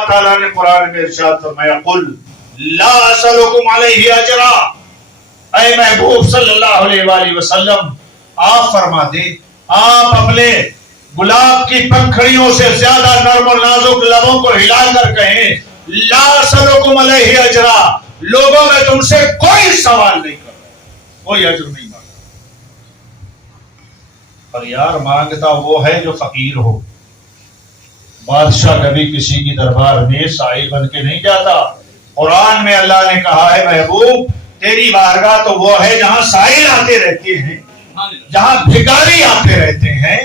اللہ تعالیٰ نے قرآن میں ارشاد فرمایا قل لا اسألکم علیہ اجرا، اے محبوب صلی اللہ علیہ وآلہ وسلم آپ فرما دیں، آپ اپنے گلاب کی پنکھڑیوں سے زیادہ نرم و نازک لبوں کو ہلا کر کہیں لا اسألکم علیہ اجرا، لوگوں میں تم سے کوئی سوال نہیں کر رہا، کوئی اجر نہیں مانگا۔ پر یار مانگتا وہ ہے جو فقیر ہو۔ بادشاہ کبھی کسی کی دربار میں سائل بن کے نہیں جاتا۔ قرآن میں اللہ نے کہا ہے محبوب تیری بارگاہ تو وہ ہے جہاں سائل آتے رہتے ہیں، جہاں بھکاری آتے رہتے ہیں۔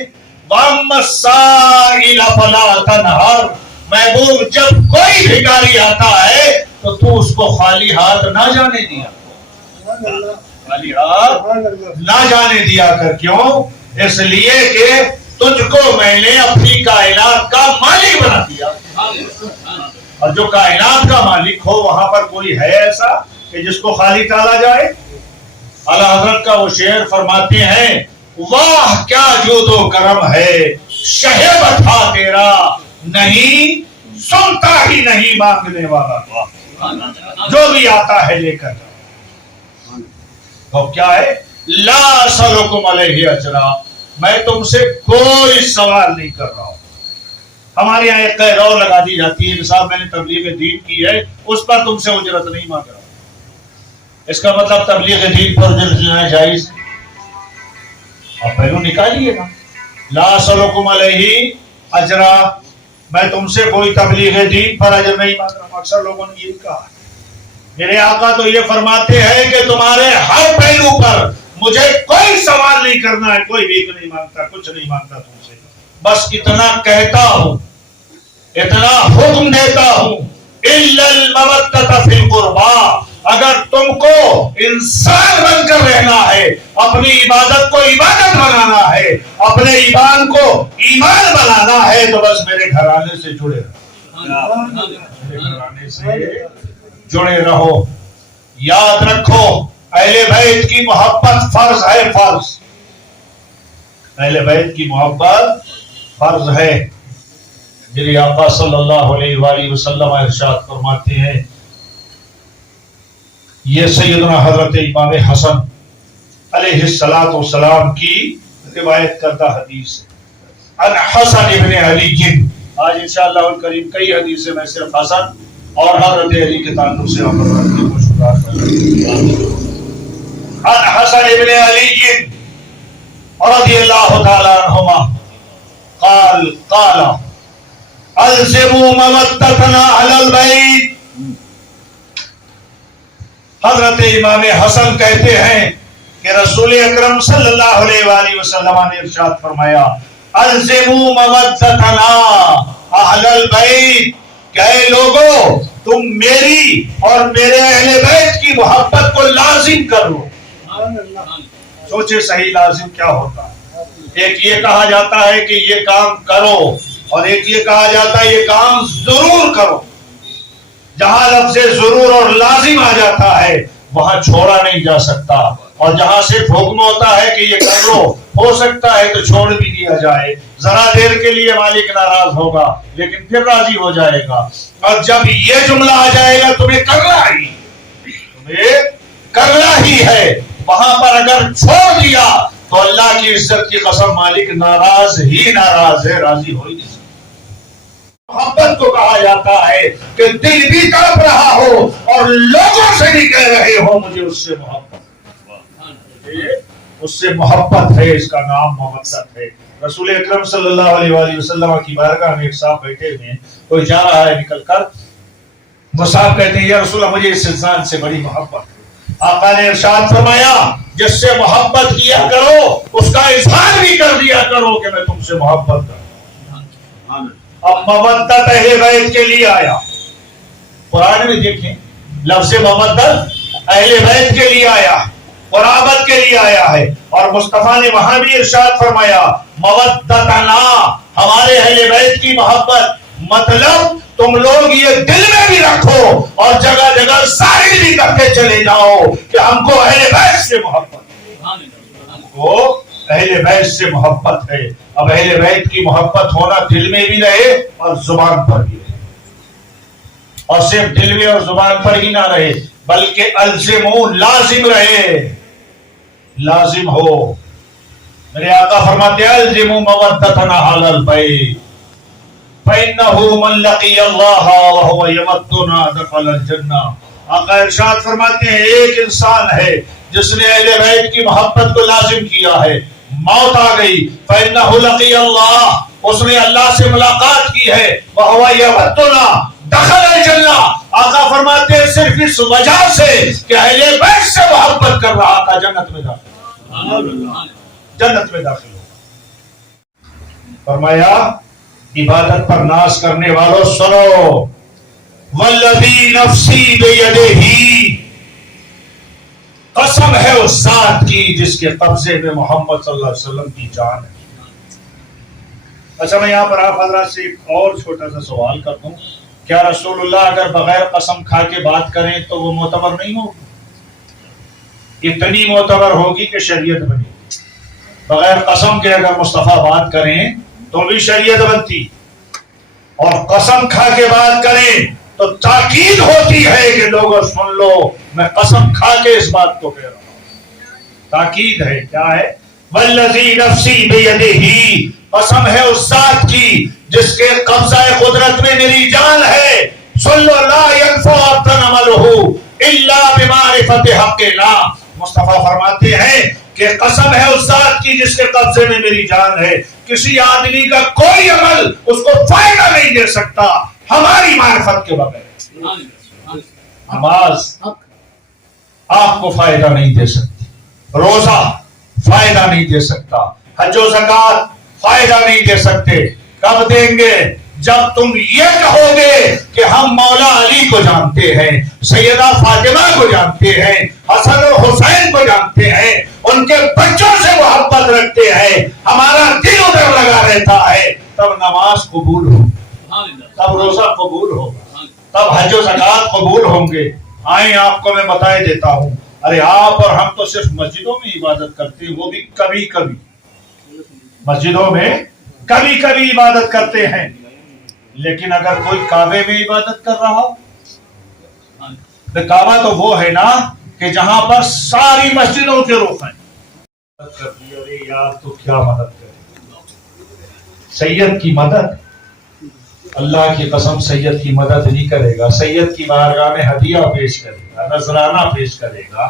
وَأَمَّا السَّائِلَ فَلَا تَنْهَرْ، محبوب جب کوئی بھکاری آتا ہے تو تو اس کو خالی ہاتھ نہ جانے دیا، خالی ہاتھ نہ جانے دیا کر۔ کیوں؟ اس لیے کہ تجھ کو میں نے اپنی کائنات کا مالک بنا دیا، اور جو کائنات کا مالک ہو وہاں پر کوئی ہے ایسا کہ جس کو خالی ٹالا جائے؟ اعلیٰ حضرت کا وہ شعر فرماتے ہیں واہ کیا جود و کرم ہے شہ بتا تیرا، نہیں سنتا ہی نہیں مانگنے والا، جو بھی آتا ہے لے کر جاؤ۔ تو کیا ہے لا اسألکم علیہ اجرا، میں تم سے کوئی سوال نہیں کر رہا ہوں۔ ہمارے یہاں ایک قید اور لگا دی جاتی ہے کہ صاحب میں نے تبلیغ دین کی ہے اس پر تم سے اجرت نہیں مانگ رہا۔ اس کا مطلب تبلیغ دین پر اجرت لینا جائز؟ آپ پہلو نکالیے گا لا اسألکم علیہ اجرا، میں تم سے کوئی تبلیغ دین پر اجر نہیں مانگ رہا۔ اکثر لوگوں نے یہ کہا، میرے آقا تو یہ فرماتے ہیں کہ تمہارے ہر پہلو پر مجھے کوئی سوال نہیں کرنا ہے، کوئی بھیک نہیں مانگتا، کچھ نہیں مانگتا تم سے، بس اتنا کہتا ہوں، اتنا حکم دیتا ہوں الا المودۃ فی القربى، اگر تم کو انسان بن کر رہنا ہے، اپنی عبادت کو عبادت بنانا ہے، اپنے ایمان کو ایمان بنانا ہے، تو بس میرے گھرانے سے جڑے رہو، میرے گھرانے سے جڑے رہو۔ یاد رکھو اہل بیت کی محبت فرض ہے، فرض، اہل بیت کی محبت فرض ہے۔ میرے آقا صلی اللہ علیہ وآلہ وسلم ارشاد فرماتے ہیں، یہ سیدنا حضرت امام حسن علیہ السلام کی روایت کردہ حدیث ہے، ان حسن ابن علی۔ آج انشاءاللہ الکریم کئی حدیثیں میں صرف حسن اور حضرت علی کے تعلق سے آپ کو شکار کروں۔ ان حسن ابن علی رضی اللہ تعالی عنہما قال الزموا مودتنا علی البیت۔ حضرت امام حسن کہتے ہیں کہ رسول اکرم صلی اللہ علیہ وآلہ وسلم نے ارشاد فرمایا الزموا مودتنا اہل البیت، کہ اے لوگو تم میری اور میرے اہل بیت کی محبت کو لازم کرو۔ سوچے صحیح لازم کیا ہوتا ہے؟ ایک یہ کہا جاتا ہے کہ یہ کام کرو، اور ایک یہ کہا جاتا ہے یہ کام ضرور کرو۔ جہاں لفظ ضرور اور لازم آ جاتا ہے وہاں چھوڑا نہیں جا سکتا، اور جہاں صرف حکم ہوتا ہے کہ یہ کر لو، ہو سکتا ہے تو چھوڑ بھی دیا جائے، ذرا دیر کے لیے مالک ناراض ہوگا لیکن پھر راضی ہو جائے گا، اور جب یہ جملہ آ جائے گا تمہیں کرنا ہی ہے، وہاں پر اگر چھوڑ دیا تو اللہ کی عزت کی قسم مالک ناراض ہی ناراض ہے، راضی ہو ہی نہیں۔ محبت کو کہا جاتا ہے کہ دل بھی تڑپ رہا ہو اور لوگوں سے بھی کہہ رہے ہو مجھے اس سے محبت، اس سے محبت ہے، اس کا نام مودت ہے۔ رسول اکرم صلی اللہ علیہ وآلہ وسلم کی بارگاہ میں ایک صاحب بیٹھے ہوئے ہیں، کوئی جا رہا ہے نکل کر، وہ صاحب کہتے ہیں یا رسول اللہ مجھے اس انسان سے بڑی محبت ہے۔ آقا نے ارشاد فرمایا جس سے محبت کیا کرو اس کا اظہار بھی کر دیا کرو کہ میں تم سے محبت کروں۔ اب مودت اہل بیت کے لیے آیا، قرآن میں دیکھیں لفظ مودت اہل بیت کے لیے آیا، قرابت کے لیے آیا ہے، اور مصطفیٰ نے وہاں بھی ارشاد فرمایا مودتنا، ہمارے اہل بیت کی محبت، مطلب تم لوگ یہ دل میں بھی رکھو اور جگہ جگہ ظاہر بھی کر کے چلے جاؤ کہ ہم کو اہل بیت سے محبت ہے، ہم کو اہل بیت سے محبت ہے۔ اب اہل بیت کی محبت ہونا دل میں بھی رہے اور زبان پر بھی رہے۔ اور صرف دل میں اور زبان پر ہی نہ رہے بلکہ الزمو لازم رہے، لازم ہو۔ میرے آقا فرماتے ہیں الزمو مودتنا علی البیت فإنه من لقی اللہ وهو یودنا دخل الجنہ۔ آقا ارشاد فرماتے ہیں ایک انسان ہے جس نے اہل بیت کی محبت کو لازم کیا ہے، موت آ گئی، فإنه لقی اللہ، اس نے اللہ سے ملاقات کی ہے، وهو یودنا دخل الجنہ۔ آقا فرماتے ہیں صرف اس وجہ سے کہ اہل بیت سے محبت کر رہا تھا جنت میں داخل، جنت میں داخل ہو۔ فرمایا عبادت پر ناز کرنے والوں سنو، والذی نفسی بیدہ، قسم ہے اس ذات کی جس کے قبضے میں محمد صلی اللہ علیہ وسلم کی جان ہے۔ اچھا میں یہاں پر آپ حضرات سے ایک اور چھوٹا سا سوال کرتا ہوں، کیا رسول اللہ اگر بغیر قسم کھا کے بات کریں تو وہ معتبر نہیں ہوگی؟ اتنی معتبر ہوگی کہ شریعت بنی۔ بغیر قسم کے اگر مصطفیٰ بات کریں تو بھی شریعت بنتی، اور قسم کھا کے بات کریں تو تاکید ہوتی ہے کہ لوگوں سن لو میں قسم کھا کے اس بات کو کہہ رہا ہوں۔ تاکید ہے، کیا ہے؟ والذی نفسی بیدہ، قسم ہے اس ذات کی جس کے قبضہ قدرت میں میری جان ہے، سن لو، لا ينفع عبدا عملہ الا بمعرفت حق اللہ۔ مصطفیٰ فرماتے ہیں کہ قسم ہے اس ذات کی جس کے قبضے میں میری جان ہے، کسی آدمی کا کوئی عمل اس کو فائدہ نہیں دے سکتا ہماری معرفت کے بغیر۔ نماز آپ کو فائدہ نہیں دے سکتی، روزہ فائدہ نہیں دے سکتا، حج و زکات فائدہ نہیں دے سکتے۔ کب دیں گے؟ جب تم یہ کہو گے کہ ہم مولا علی کو جانتے ہیں، سیدہ فاطمہ کو جانتے ہیں، حسن و حسین کو جانتے ہیں، ان کے بچوں سے محبت رکھتے ہیں، ہمارا دل ادھر لگا رہتا ہے، تب نماز قبول ہوگی، تب روزہ قبول ہوگا، تب حج و زکات قبول ہوں گے۔ آئیں آپ کو میں بتائے دیتا ہوں، ارے آپ اور ہم تو صرف مسجدوں میں عبادت کرتے ہیں، وہ بھی کبھی کبھی، مسجدوں میں کبھی کبھی عبادت کرتے ہیں، لیکن اگر کوئی کعبے میں عبادت کر رہا ہو تو کعبہ تو وہ ہے نا کہ جہاں پر ساری مسجدوں کے رخ ہیں، ارے یار تو کیا مدد کرے؟ سید کی مدد، اللہ کی قسم سید کی مدد نہیں کرے گا، سید کی بارگاہ میں ہدیہ پیش کرے گا، نذرانہ پیش کرے گا،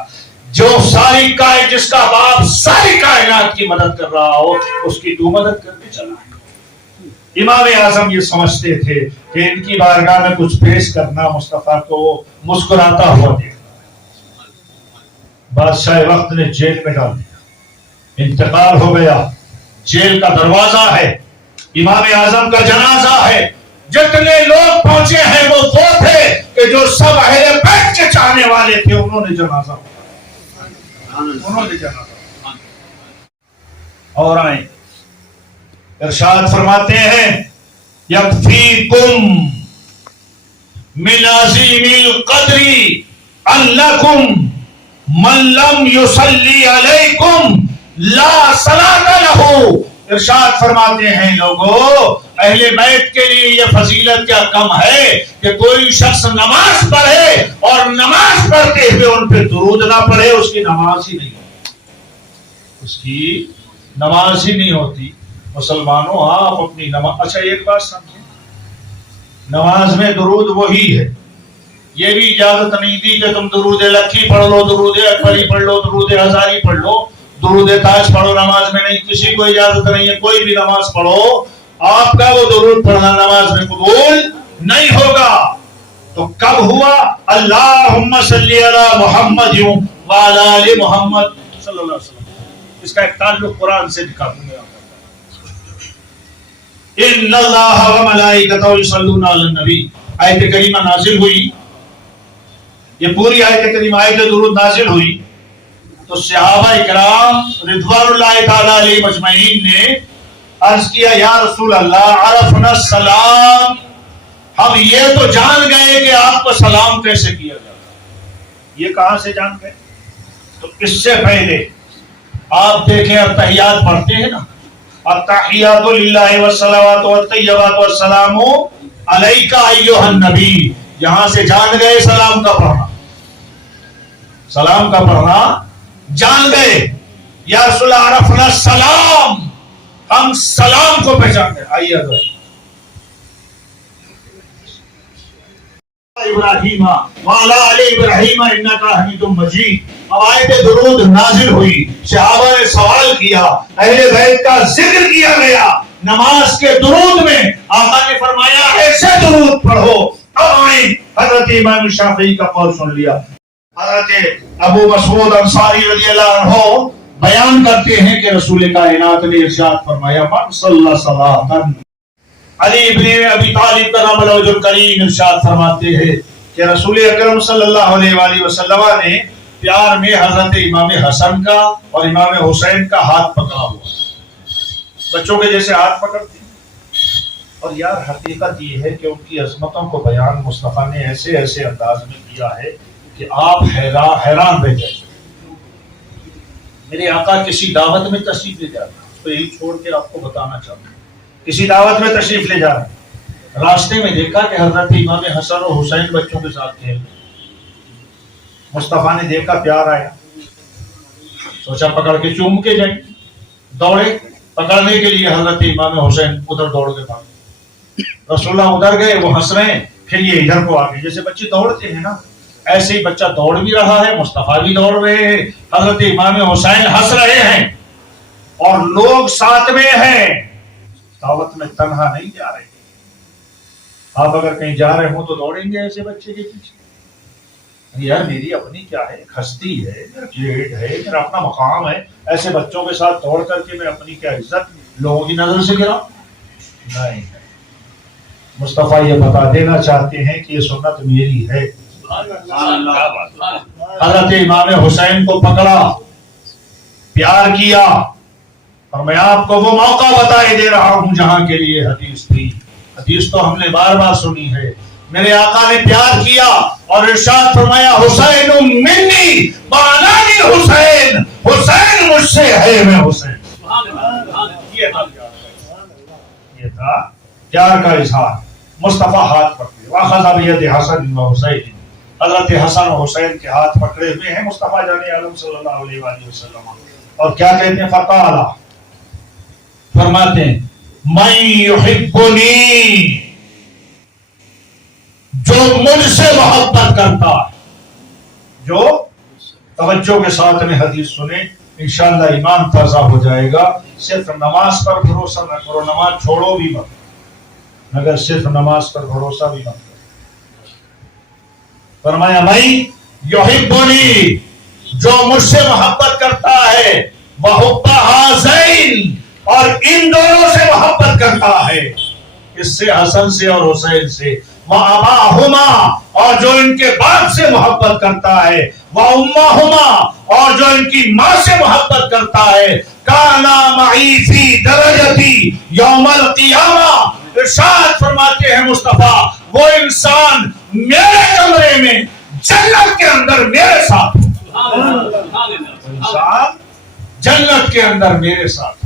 جو ساری کائنات، جس کا باپ ساری کائنات کی مدد کر رہا ہو اس کی تو مدد کرنے چلا ہے۔ امام اعظم یہ سمجھتے تھے کہ ان کی بارگاہ میں کچھ پیش کرنا مصطفیٰ کو مسکراتا ہوا دیکھتا ہے۔ بادشاہ وقت نے جیل میں ڈال دیا، انتقال ہو گیا، جیل کا دروازہ ہے، امام اعظم کا جنازہ ہے، جتنے لوگ پہنچے ہیں وہ تھے کہ جو سب اہل بیت کے چاہنے والے تھے، انہوں نے جنازہ اور آئیں ارشاد فرماتے ہیں یکفیکم من عظیم القدر انکم من لم یصلی علیکم لا صلاۃ لہ۔ ارشاد فرماتے ہیں لوگوں، اہل بیت کے لیے یہ فضیلت کیا کم ہے کہ کوئی شخص نماز پڑھے اور نماز پڑھتے ہوئے ان پہ درود نہ پڑھے، اس کی نماز ہی نہیں ہوتی، اس کی نماز ہی نہیں ہوتی۔ مسلمانوں آپ اپنی نماز، اچھا ایک بات سمجھیں، نماز میں درود وہی ہے، یہ بھی اجازت نہیں دی کہ تم درود لکھی پڑھ لو، درود اکبری پڑھ لو، درود ہزاری پڑھ لو، درود تاج پڑھو، نماز میں نہیں، کسی کو اجازت نہیں ہے، کوئی بھی نماز پڑھو آپ کا وہ درود پڑھنا نماز میں قبول نہیں ہوگا۔ تو کب ہوا؟ اللہم صلی علی محمد وعلی آل محمد صلی اللہ علیہ وسلم، اس کا ایک تعلق قرآن سے دکھا دوں گا۔ ان اللہ و ملائکتہ یصلون علی النبی، آیت کریمہ نازل ہوئی، یہ پوری آیت کریمہ آیت درود نازل ہوئی تو صحابہ اکرام رضوان اللہ تعالی علیہ مجمعین نے عرض کیا یا رسول اللہ عرفنا السلام، ہم یہ تو جان گئے کہ آپ کو سلام کیسے کیا جاتا ہے، یہ کہاں سے جان گئے؟ تو اس سے پہلے آپ دیکھیں اتحیات پڑھتے ہیں نا، التحیات للہ والصلوات والطیبات والسلام علیک ایھا النبی، یہاں سے جان گئے سلام کا پڑھنا، سلام کا پڑھنا جان گئے. یا رسول اللہ عرفنا السلام، ہم سلام کو پہچان گئے. آئیے حضرت ابراہیم وعلی آل ابراہیم انک حمید مجید. آیت درود نازل ہوئی، صحابہ نے سوال کیا، اہل بیت کا ذکر کیا گیا. نماز کے درود میں آقا نے فرمایا ایسے درود پڑھو. اب آئیں حضرت امام شافعی کا قول سن لیا. حضرت ابو مسعود انصاری رضی اللہ عنہ بیان کرتے ہیں کہ رسول کائنات نے ارشاد فرمایا من صلی صلاۃ. علی ابن ابی طالب کا نام الوجہ الکریم ارشاد فرماتے ہیں کہ رسول اکرم صلی اللہ علیہ وآلہ وسلم نے پیار میں حضرت امام حسن کا اور امام حسین کا ہاتھ پکڑا ہوا، بچوں کے جیسے ہاتھ پکڑتے. اور یار حقیقت یہ ہے کہ ان کی عظمتوں کو بیان مصطفیٰ نے ایسے ایسے انداز میں کیا ہے کہ آپ حیران رہ جائیں. میرے آقا کسی دعوت میں تشریف لے جاتے ہیں، تو یہی چھوڑ کے آپ کو بتانا چاہتا ہوں. کسی دعوت میں تشریف لے جا رہے ہیں، راستے میں دیکھا کہ حضرت امام حسن اور حسین بچوں کے ساتھ کھیل. مصطفیٰ نے دیکھا، پیار آیا، سوچا پکڑ کے چوم کے جائیں. دوڑے پکڑنے کے لیے، حضرت امام حسین ادھر دوڑ کے بھاگے. رسول اللہ ادھر گئے، وہ ہنس رہے ہیں، پھر یہ ادھر کو آگے. جیسے بچے دوڑتے ہیں نا، ایسے ہی بچہ دوڑ بھی رہا ہے، مصطفیٰ بھی دوڑ رہے ہیں، حضرت امام حسین ہنس رہے ہیں اور لوگ ساتھ میں ہیں. دعوت میں تنہا نہیں جا رہے. آپ اگر کہیں جا رہے ہوں تو دوڑیں گے ایسے بچے کے پیچھے؟ یار میری اپنی کیا ہے، ایک ہستی ہے، میرا گیٹ ہے، میرا اپنا مقام ہے. ایسے بچوں کے ساتھ دوڑ کر کے میں اپنی کیا عزت لوگوں کی نظر سے گراؤں؟ نہیں. مصطفیٰ یہ بتا دینا چاہتے ہیں کہ یہ سنت میری ہے. حضرت امام حسین کو پکڑا، پیار کیا، اور میں آپ کو وہ موقع بتائے دے رہا ہوں جہاں کے لیے حدیث تھی. حدیث تو ہم نے بار بار سنی ہے. میرے آقا نے پیار کیا اور ارشاد فرمایا حسین منی بانانی حسین، حسین مجھ سے ہے، میں حسین. یہ تھا پیار کا اظہار. مصطفیٰ ہاتھ پکڑے، واخذ بید حسن و حسین. حضرت حسن و حسین کے ہاتھ پکڑے ہوئے ہیں مصطفیٰ جان عالم صلی اللہ علیہ وآلہ وسلم. اور کیا کہتے ہیں؟ فقال، فرماتے ہیں من یحبنی، جو مجھ سے محبت کرتا ہے. جو توجہ کے ساتھ میں حدیث سنے، انشاءاللہ ایمان تازہ ہو جائے گا. صرف نماز پر بھروسہ نہ کرو، نماز چھوڑو بھی مت، مگر صرف نماز پر بھروسہ بھی مت کرو. فرمایا من یحبنی، جو مجھ سے محبت کرتا ہے، وحب ہذین، اور ان دونوں سے محبت کرتا ہے. اس سے حسن سے اور حسین سے. وَأَبَاهُمَا، اور جو ان کے باپ سے محبت کرتا ہے. وَأُمَّهُمَا، اور جو ان کی ماں سے محبت کرتا ہے. كَانَا مَعِي فِي دَرَجَتِي يَوْمَ الْقِيَامَةِ. ارشاد فرماتے ہیں مصطفیٰ، وہ انسان میرے کمرے میں جنت کے اندر میرے ساتھ، انسان جنت کے اندر میرے ساتھ.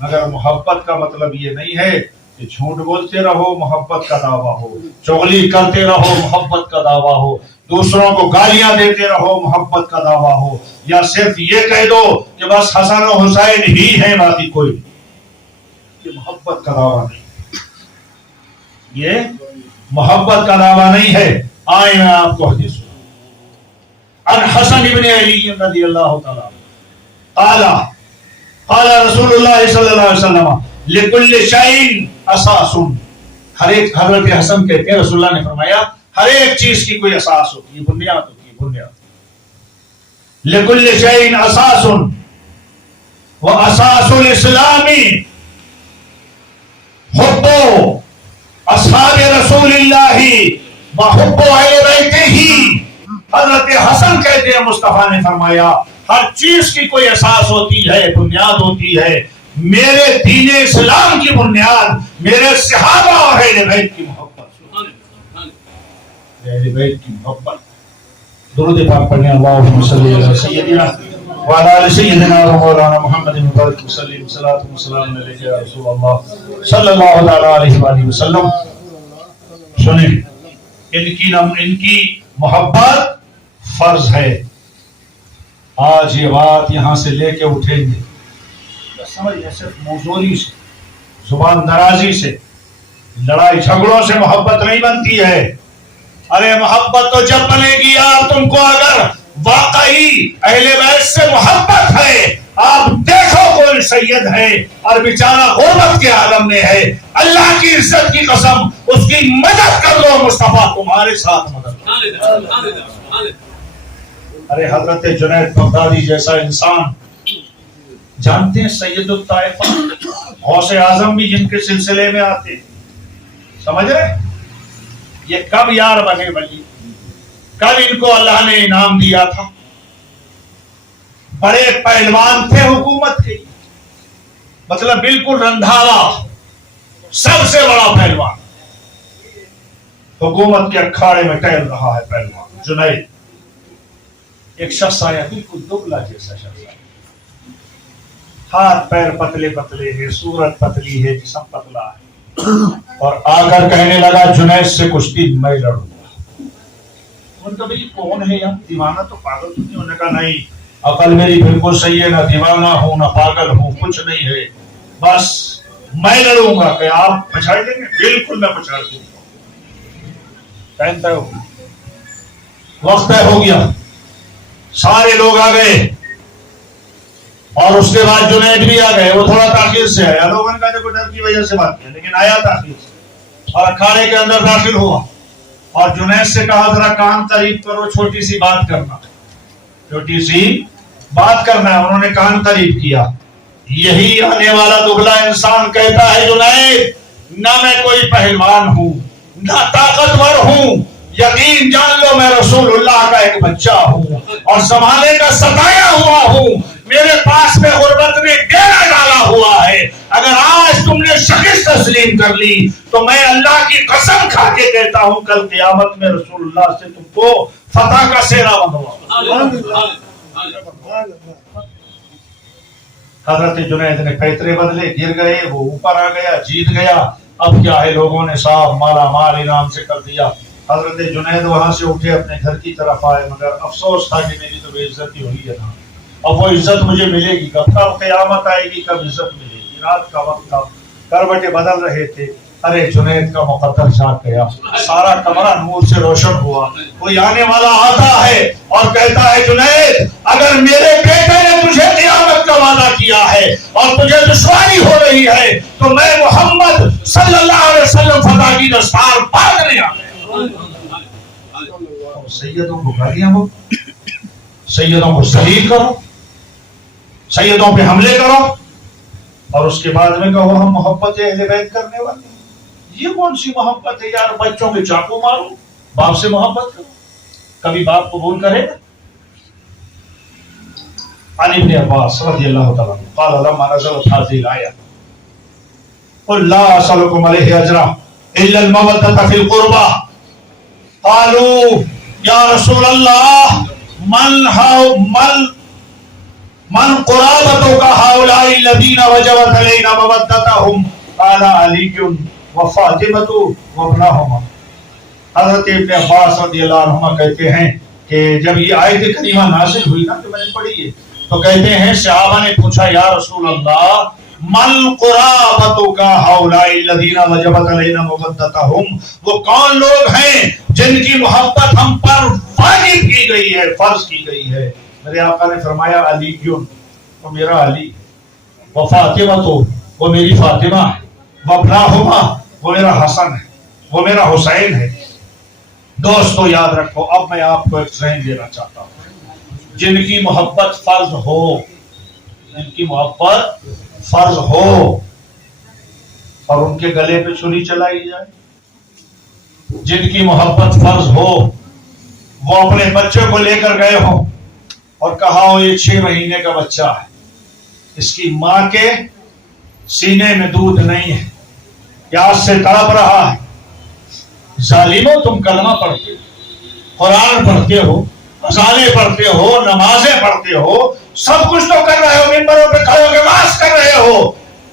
مگر محبت کا مطلب یہ نہیں ہے کہ جھوٹ بولتے رہو محبت کا دعویٰ ہو، چغلی کرتے رہو محبت کا دعویٰ ہو، دوسروں کو گالیاں دیتے رہو محبت کا دعویٰ ہو، یا صرف یہ کہہ دو کہ بس حسن و حسین ہی ہیں باقی کوئی. یہ محبت کا دعویٰ نہیں، یہ محبت کا دعویٰ نہیں ہے. آئیں میں آپ کو حدیث ان حسن ابن علی رضی اللہ تعالی قال رسول اللہ صلی اللہ علیہ وسلم لکل شیء اساس. ہر ایک، حضرت حسن کہتے ہیں رسول اللہ نے فرمایا ہر ایک چیز کی کوئی اساس ہوتی ہے، بنیاد ہوتی ہے، بنیاد. لکل شیء اساس واساس الاسلام حب اصحاب رسول اللہ وحب اہل بیتہ. حضرت حسن کہتے ہیں مصطفیٰ نے فرمایا ہر چیز کی کوئی اساس ہوتی ہے، بنیاد ہوتی ہے. میرے دین اسلام کی بنیاد میرے صحابہ اور اہل بیت کی محبت، اہل بیت کی محبت. درود پاک پڑھیں. اللہم صلی علی سیدنا وعلی آل سیدنا و مولانا محمد مبارک وسلم. صلاۃ و سلام علیک یا رسول اللہ صلی اللہ علیہ وآلہ وسلم. سنیں ان کی محبت فرض ہے. آج یہ بات یہاں سے لے کے اٹھیں گے, سمجھیں, صرف موزوری سے, زبان درازی سے, لڑائی جھگڑوں سے محبت نہیں بنتی ہے. ارے محبت تو جب بنے گی آپ, تم کو اگر واقعی اہل بیت سے محبت ہے, آپ دیکھو کوئی سید ہے اور بیچارہ غربت کے عالم میں ہے, اللہ کی عزت کی قسم اس کی مدد کر دو, مصطفیٰ تمہارے ساتھ مدد کرو. ارے حضرت جنید بغدادی جیسا انسان, جانتے ہیں سید الطائفہ, غوث اعظم بھی جن کے سلسلے میں آتے, سمجھ رہے, یہ کب یار بنے ولی, کل ان کو اللہ نے انعام دیا تھا. بڑے پہلوان تھے حکومت کے, مطلب بالکل رندھاوا, سب سے بڑا پہلوان, حکومت کے اکھاڑے میں ٹہل رہا ہے پہلوان جنید. ایک شخص آیا, بالکل دبلا جیسا شخص آیا, ہاتھ پیر پتلے پتلے ہے, صورت پتلی ہے, جسم پتلا ہے, اور آ کر کہنے لگا جنید سے کشتی میں لڑوں گا. ان کا بھائی کون ہے یار, دیوانہ تو پاگل تو نہیں؟ انہوں نے کہا نہیں, عقل میری بالکل صحیح ہے, نہ دیوانہ ہوں نہ پاگل ہوں, کچھ نہیں ہے, بس میں لڑوں گا. کہ آپ پچھاڑ دیں گے؟ بالکل میں پچھاڑ دوں گا. ٹائم طے ہو گیا, وقت طے ہو گیا, سارے لوگ آ گئے, اور اس کے بعد جنید بھی آ گئے. وہ تھوڑا تاخیر سے آیا, لوگوں نے کہا دیکھو ڈر کی وجہ سے بات کیا, لیکن آیا تاخیر سے, اور اکھاڑے کے اندر داخل ہوا, اور جنید سے کہا ذرا کان قریب کرو, چھوٹی سی بات کرنا, چھوٹی سی بات کرنا ہے. انہوں نے کان قریب کیا. یہی آنے والا دبلا انسان کہتا ہے جنید نہ میں کوئی پہلوان ہوں نہ طاقتور ہوں, یقین جان لو میں رسول اللہ کا ایک بچہ ہوں اور زمانے کا ستایا ہوا ہوں, میرے پاس میں غربت نے ڈیرا ڈالا ہوا ہے. اگر آج تم نے شکست تسلیم کر لی تو میں اللہ کی قسم کھا کے کہتا ہوں کل قیامت میں رسول اللہ سے تم کو فتح کا سہرا بنواؤں. حضرت جنید نے پیترے بدلے, گر گئے, وہ اوپر آ گیا, جیت گیا. اب کیا ہے, لوگوں نے صاحب مالا مال انعام سے کر دیا. حضرت جنید وہاں سے اٹھے, اپنے گھر کی طرف آئے, مگر افسوس تھا کہ میری تو بے عزتی ہوئی ہے نا, اب وہ عزت مجھے ملے گی کب, کب قیامت آئے گی, کب عزت ملے گی. رات کا وقت تھا, کروٹیں بدل رہے تھے. ارے جنید کا مقدر جاگ گیا, سارا کمرہ نور سے روشن ہوا. کوئی آنے والا آتا ہے اور کہتا ہے جنید اگر میرے بیٹے نے تجھے قیامت کا وعدہ کیا ہے اور تجھے دشواری ہو رہی ہے تو میں محمد صلی اللہ علیہ وسلم فتح کی دستار باندھنے آ گیا. سیدوں کو گالیاں ہو, سیدوں کو ذلیل کرو, سیدوں پہ حملے کرو, اور اس کے بعد میں کہو ہم محبت اہل بیت کرنے والے. یہ کون سی محبت ہے یار, بچوں کے چاقو مارو, باپ سے محبت کرو, کبھی باپ قبول کرے گا؟ عن ابن عباس رضی اللہ تعالیٰ عنہ قال لما نزلت هذه الآية قل لا أسألكم عليه أجرا إلا المودة في القربى قالوا یا رسول اللہ من قرابتك هؤلاء الذين وجبت علينا مودتهم قال علي وفاطمة وابنهما. حضرت ابن عباس رضی اللہ عنہما کہتے ہیں کہ جب یہ آیت کریمہ نازل ہوئی نا تو میں نے پڑھی ہے, تو کہتے ہیں صحابہ نے پوچھا یا رسول اللہ من قرابتك هؤلاء الذين وجبت علينا مودتهم, وہ کون لوگ ہیں جن کی محبت ہم پر واجب کی گئی ہے, فرض کی گئی ہے. میرے آقا نے فرمایا علی کیوں, وہ میرا علی, وہ فاطمہ تو وہ میری فاطمہ ہے, وہ ابناہما وہ میرا حسن ہے, وہ میرا حسین ہے. دوستو یاد رکھو, اب میں آپ کو ایک ذہن دینا چاہتا ہوں, جن کی محبت فرض ہو, جن کی محبت فرض ہو اور ان کے گلے پہ چھری چلائی جائے, جن کی محبت فرض ہو وہ اپنے بچے کو لے کر گئے ہوں اور کہا ہو یہ 6 مہینے کا بچہ ہے, اس کی ماں کے سینے میں دودھ نہیں ہے, پیاس سے تڑپ رہا ہے. ظالموں, تم کلمہ پڑھتے ہو, قرآن پڑھتے ہو, اذانیں پڑھتے ہو, نمازیں پڑھتے ہو, سب کچھ تو کر رہے ہو, ممبروں پہ کھڑے ہو کے واز کر رہے ہو.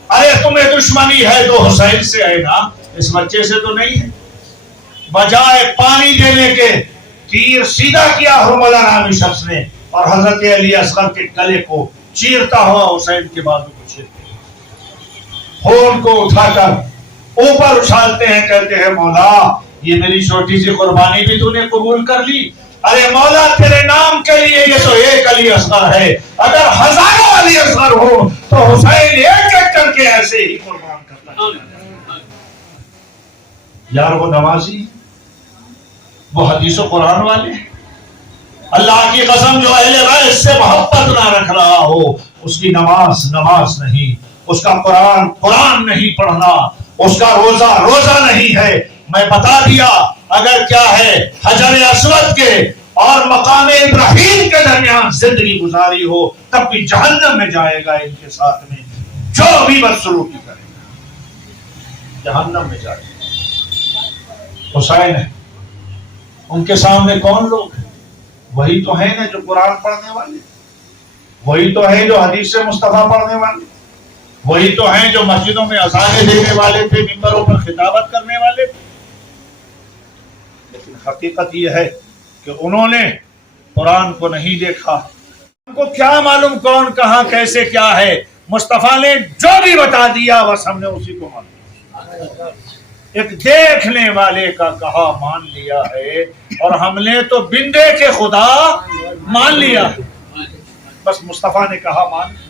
ارے تمہیں دشمنی ہے تو حسین سے ہے نا, اس بچے سے تو نہیں ہے. بجائے پانی دینے کے تیر سیدھا کیا ہرملہ نامی شخص نے اور حضرت علی اصغر کے گلے کو چیرتا ہوا حسین کے بازو کو چیرتا، خون کو اٹھا کر اوپر اچھالتے ہیں، کہتے ہیں مولا یہ میری چھوٹی سی قربانی بھی تو نے قبول کر لی؟ ارے مولا تیرے نام کے لیے یہ تو ایک علی اصغر ہے، اگر ہزاروں علی اصغر ہو تو حسین ایک ایک کر کے ایسے ہی قربان کرتا ہے۔ یار وہ نمازی، وہ حدیث و قرآن والے، اللہ کی قسم جو اہل بیت سے محبت نہ رکھ رہا ہو اس کی نماز نماز نہیں، اس کا قرآن قرآن نہیں پڑھنا، اس کا روزہ روزہ نہیں ہے۔ میں بتا دیا اگر کیا ہے حجر اسود کے اور مقام ابراہیم کے درمیان زندگی گزاری ہو تب بھی جہنم میں جائے گا، ان کے ساتھ میں جو بھی بدسلوکی کرے گا جہنم میں جائے گا۔ حسین ہے، ان کے سامنے کون لوگ ہیں؟ وہی تو ہیں نا جو قرآن پڑھنے والے، وہی تو ہیں جو حدیث مصطفیٰ پڑھنے والے، وہی تو ہیں جو مسجدوں میں اذانیں دینے والے تھے، ممبروں پر خطابت کرنے والے تھے۔ لیکن حقیقت یہ ہے کہ انہوں نے قرآن کو نہیں دیکھا، ان کو کیا معلوم کون کہاں کیسے کیا ہے، مصطفیٰ نے جو بھی بتا دیا بس ہم نے اسی کو مان لیا، ایک دیکھنے والے کا کہا مان لیا ہے، اور ہم نے تو بن دیکھے خدا مان لیا، بس مصطفیٰ نے کہا مان لیا۔